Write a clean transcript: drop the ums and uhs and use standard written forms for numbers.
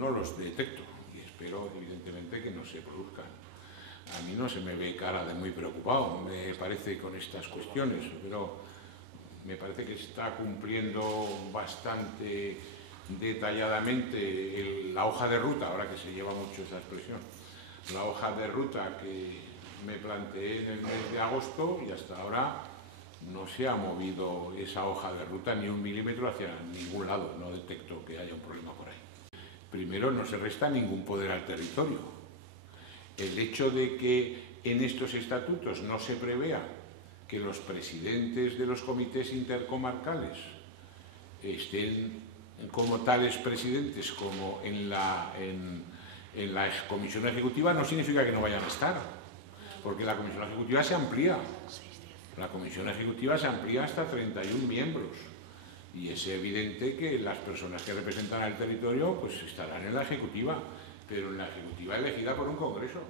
no los detecto y espero evidentemente que no se produzcan. A mí no se me ve cara de muy preocupado, me parece, con estas cuestiones, pero me parece que está cumpliendo bastante detalladamente la hoja de ruta, ahora que se lleva mucho esa expresión, la hoja de ruta que me planteé en el mes de agosto, y hasta ahora no se ha movido esa hoja de ruta ni un milímetro hacia ningún lado, no detecto que haya un problema por ahí. Primero, no se resta ningún poder al territorio. El hecho de que en estos estatutos no se prevea que los presidentes de los comités intercomarcales estén como tales presidentes como en la comisión ejecutiva, no significa que no vayan a estar, porque la comisión ejecutiva se amplía. La comisión ejecutiva se amplía hasta 31 miembros y es evidente que las personas que representan al territorio pues estarán en la ejecutiva, pero en la ejecutiva elegida por un congreso.